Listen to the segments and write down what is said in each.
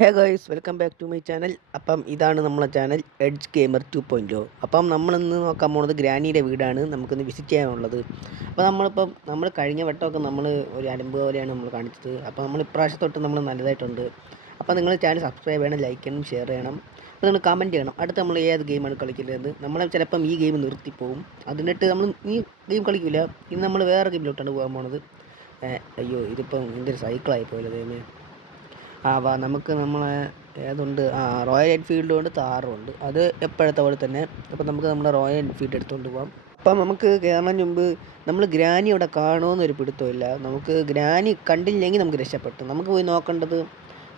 Hey guys, welcome back to my channel. അപ്പം ഇതാണ് നമ്മളെ ചാനൽ എഡ്ജ് ഗെയിമർ 2.0. അപ്പം നമ്മളിന്ന് നോക്കാൻ പോകുന്നത് ഗ്രാനിയുടെ വീടാണ് നമുക്കിന്ന് വിസിറ്റ് ചെയ്യാനുള്ളത്. അപ്പോൾ നമ്മൾ കഴിഞ്ഞ വട്ടമൊക്കെ നമ്മൾ ഒരു അലമ്പ് പോലെയാണ് നമ്മൾ കാണിച്ചത്. അപ്പോൾ നമ്മൾ ഇപ്രാവശ്യം തൊട്ട് നമ്മൾ നല്ലതായിട്ടുണ്ട്. അപ്പോൾ നിങ്ങൾ ചാനൽ സബ്സ്ക്രൈബ് ചെയ്യണം, ലൈക്ക് ചെയ്യണം, ഷെയർ ചെയ്യണം. അപ്പോൾ നിങ്ങൾ കമൻറ്റ് ചെയ്യണം അടുത്ത് നമ്മൾ ഏത് ഗെയിമാണ് കളിക്കുന്നത്. നമ്മൾ ചിലപ്പം ഈ ഗെയിം നിർത്തിപ്പോവും, അതിനിട്ട് നമ്മൾ ഈ ഗെയിം കളിക്കില്ല. ഇന്ന് നമ്മൾ വേറെ ഗെയിമിലോട്ടാണ് പോകാൻ പോണത്. അയ്യോ, ഇതിപ്പം എന്തൊരു സൈക്കിളായി പോയല്ലോ ഗെയിമേ. നമുക്ക് നമ്മളെ ഏതുണ്ട്, റോയൽ എൻഫീൽഡും ഉണ്ട്, താറും ഉണ്ട്. അത് എപ്പോഴത്തെ പോലെ തന്നെ. അപ്പോൾ നമുക്ക് നമ്മുടെ റോയൽ എൻഫീൽഡ് എടുത്തുകൊണ്ട് പോകാം. അപ്പം നമുക്ക് കയറുന്നതിന് മുമ്പ് നമ്മൾ ഗ്രാനി അവിടെ കാണുമെന്നൊരു പിടുത്തമില്ല. നമുക്ക് ഗ്രാനി കണ്ടില്ലെങ്കിൽ നമുക്ക് രക്ഷപ്പെട്ടു. നമുക്ക് പോയി നോക്കേണ്ടത്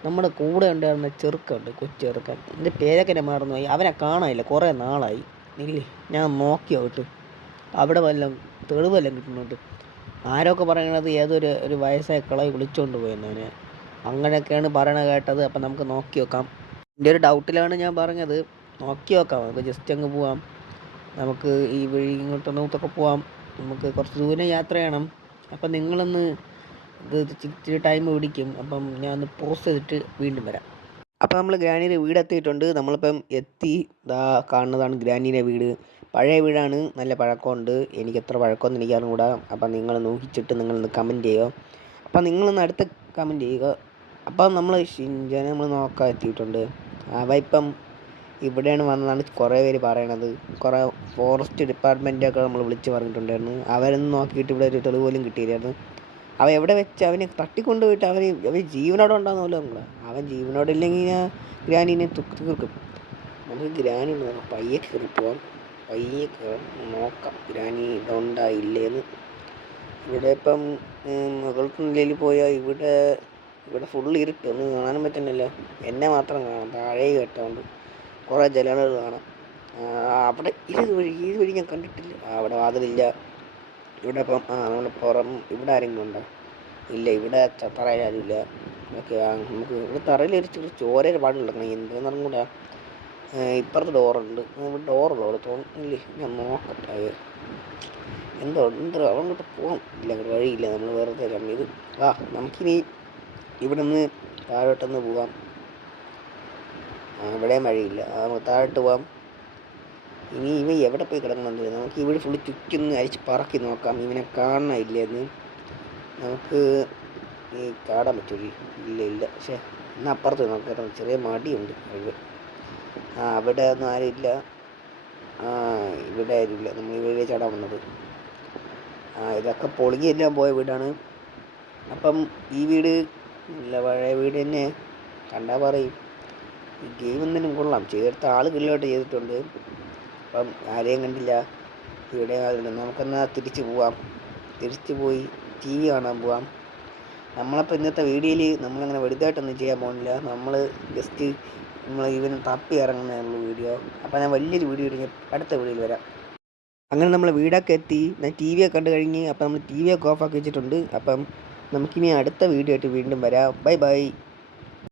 നമ്മുടെ കൂടെ ഉണ്ടായിരുന്ന ചെറുക്കുണ്ട്, കൊച്ചെറുക്കൻ. എൻ്റെ പേരൊക്കെ എന്നെ മറന്നുപോയി. അവനെ കാണാനില്ല, കുറേ നാളായി. ഇല്ലേ, ഞാൻ നോക്കിയോ കിട്ടും അവിടെ വല്ലതും തെളിവ് വല്ലതും കിട്ടുന്നുണ്ട്. ആരൊക്കെ പറയണത് ഏതൊരു വയസ്സായ കിളായി വിളിച്ചുകൊണ്ട് പോയെന്നവനെ, അങ്ങനെയൊക്കെയാണ് പറയണത് കേട്ടത്. അപ്പം നമുക്ക് നോക്കി നോക്കാം. എൻ്റെ ഒരു ഡൗട്ടിലാണ് ഞാൻ പറഞ്ഞത്. നോക്കി നോക്കാം, നമുക്ക് ജസ്റ്റ് അങ്ങ് പോവാം. നമുക്ക് ഈ വഴി ഇങ്ങോട്ടൊക്കെ പോവാം. നമുക്ക് കുറച്ച് ദൂരം യാത്ര ചെയ്യണം. അപ്പം നിങ്ങളൊന്ന് ഇച്ചിരി ടൈം പിടിക്കും. അപ്പം ഞാൻ ഒന്ന് പോസ് ചെയ്തിട്ട് വീണ്ടും വരാം. അപ്പോൾ നമ്മൾ ഗ്രാനിയുടെ വീടെത്തിയിട്ടുണ്ട്. നമ്മളിപ്പം എത്തി. ഇതാ കാണുന്നതാണ് ഗ്രാനിയുടെ വീട്. പഴയ വീടാണ്, നല്ല പഴക്കമുണ്ട്. എനിക്ക് എത്ര പഴക്കമൊന്നും എനിക്ക് അറിഞ്ഞുകൂടാ. അപ്പം നിങ്ങൾ നോക്കിച്ചിട്ട് നിങ്ങളൊന്ന് കമൻറ്റ് ചെയ്യുക. അപ്പം നിങ്ങളൊന്ന് അടുത്ത കമൻറ്റ് ചെയ്യുക. അപ്പം നമ്മൾ ഷിൻജാനെ നമ്മൾ നോക്കാൻ എത്തിയിട്ടുണ്ട്. അവ ഇപ്പം ഇവിടെയാണ് വന്നതാണ് കുറേ പേര് പറയണത്. കുറേ ഫോറസ്റ്റ് ഡിപ്പാർട്ട്മെൻറ്റൊക്കെ നമ്മൾ വിളിച്ച് പറഞ്ഞിട്ടുണ്ടായിരുന്നു. അവരൊന്നും നോക്കിയിട്ട് ഇവിടെ ഒരു തെളിവ് പോലും കിട്ടിയില്ലായിരുന്നു. അവൻ എവിടെ വെച്ച് അവനെ തട്ടിക്കൊണ്ടുപോയിട്ട് അവൻ ജീവനോടെ ഉണ്ടാകുന്നല്ലോ. അവൻ ജീവനോടെ ഇല്ലെങ്കിൽ ഞാൻ ഗ്രാനീനെ തീർക്കും. നമുക്ക് ഗ്രാനി നോക്കാം, പയ്യെ കയറി പോവാം. പയ്യെ നോക്കാം ഗ്രാനി ഇതുണ്ടായില്ലേന്ന്. ഇവിടെ ഇപ്പം മുകൾക്ക് നിലയിൽ പോയാൽ ഇവിടെ ഫുള്ള് ഇരുട്ട്, ഒന്നും കാണാനും പറ്റുന്നില്ല. എന്നെ മാത്രം കാണാം, താഴെ കേട്ടോണ്ട് കുറേ ജനലുകൾ കാണാം. അവിടെ ഈ വഴി ഞാൻ കണ്ടിട്ടില്ല. അവിടെ വാതിലില്ല. ഇവിടെ ഇപ്പം നമ്മുടെ പുറം ഇവിടെ ആരെങ്കിലും ഉണ്ടോ? ഇല്ല, ഇവിടെ തറയിൽ ആരുമില്ല. ഓക്കെ, നമുക്ക് ഇവിടെ തറയിൽ ഒരു ചോരയുടെ പാട് കിടക്കണം. എന്തെന്ന് കൂടെ ഇപ്പുറത്ത് ഡോറുണ്ട്. ഇവിടെ ഡോറുള്ളൂ അവിടെ തോന്നില്ലേ. ഞാൻ നോക്കട്ടെ. എന്തോ അങ്ങോട്ട് പോകാം. ഇല്ല, അങ്ങോട്ട് വഴിയില്ല. നമ്മൾ വെറുതെ ഇത് നമുക്കിനി ഇവിടെ നിന്ന് താഴോട്ടൊന്ന് പോവാം. ഇവിടെയും വഴിയില്ല. നമുക്ക് താഴോട്ട് പോവാം. ഇനി ഇവ എവിടെ പോയി കിടക്കുന്നുണ്ട്? നമുക്ക് ഇവിടെ ഫുള്ള് ചുറ്റൊന്ന് അരിച്ച് പറക്കി നോക്കാം. ഇവനെ കാണാനില്ലെന്ന് നമുക്ക് ഈ കാണാൻ പറ്റൂല. ഇല്ല പക്ഷേ എന്നാൽ അപ്പുറത്ത് നോക്കാം. ചെറിയ മടിയുണ്ട്. അവിടെ ഒന്നും ആരുമില്ല. ഇവിടെ ആരുമില്ല. നമ്മൾ ഇവിടെ ചാടാൻ വന്നത്. ഇതൊക്കെ പൊളിഞ്ഞെല്ലാം പോയ വീടാണ്. അപ്പം ഈ വീട് നല്ല പഴയ വീട് തന്നെ. കണ്ടാൽ പറയും ഈ ഗെയിം എന്തെങ്കിലും കൊള്ളാം. ചെയ്തെടുത്ത ആൾ കില്ലോട്ട് ചെയ്തിട്ടുണ്ട്. അപ്പം ആരെയും കണ്ടില്ല, ഇവിടെ ആളുണ്ട്. നമുക്കെന്നാൽ തിരിച്ചു പോയി ടി വി കാണാൻ പോവാം. നമ്മളപ്പോൾ ഇന്നത്തെ വീഡിയോയിൽ നമ്മളങ്ങനെ വലുതായിട്ടൊന്നും ചെയ്യാൻ പോകുന്നില്ല. നമ്മൾ ജസ്റ്റ് ഇവന് തപ്പി ഇറങ്ങുന്നതുള്ള വീഡിയോ. അപ്പോൾ ഞാൻ വലിയൊരു വീഡിയോ അടുത്ത വീഡിയോയിൽ വരാം. അങ്ങനെ നമ്മൾ വീടൊക്കെ എത്തി. ഞാൻ ടി വിയൊക്കെ കണ്ടു കഴിഞ്ഞ്. അപ്പം നമ്മൾ ടി വിയൊക്കെ ഓഫാക്കി വെച്ചിട്ടുണ്ട്. അപ്പം നമുക്കിനി അടുത്ത വീഡിയോ ആയിട്ട് വീണ്ടും വരാം. Bye bye.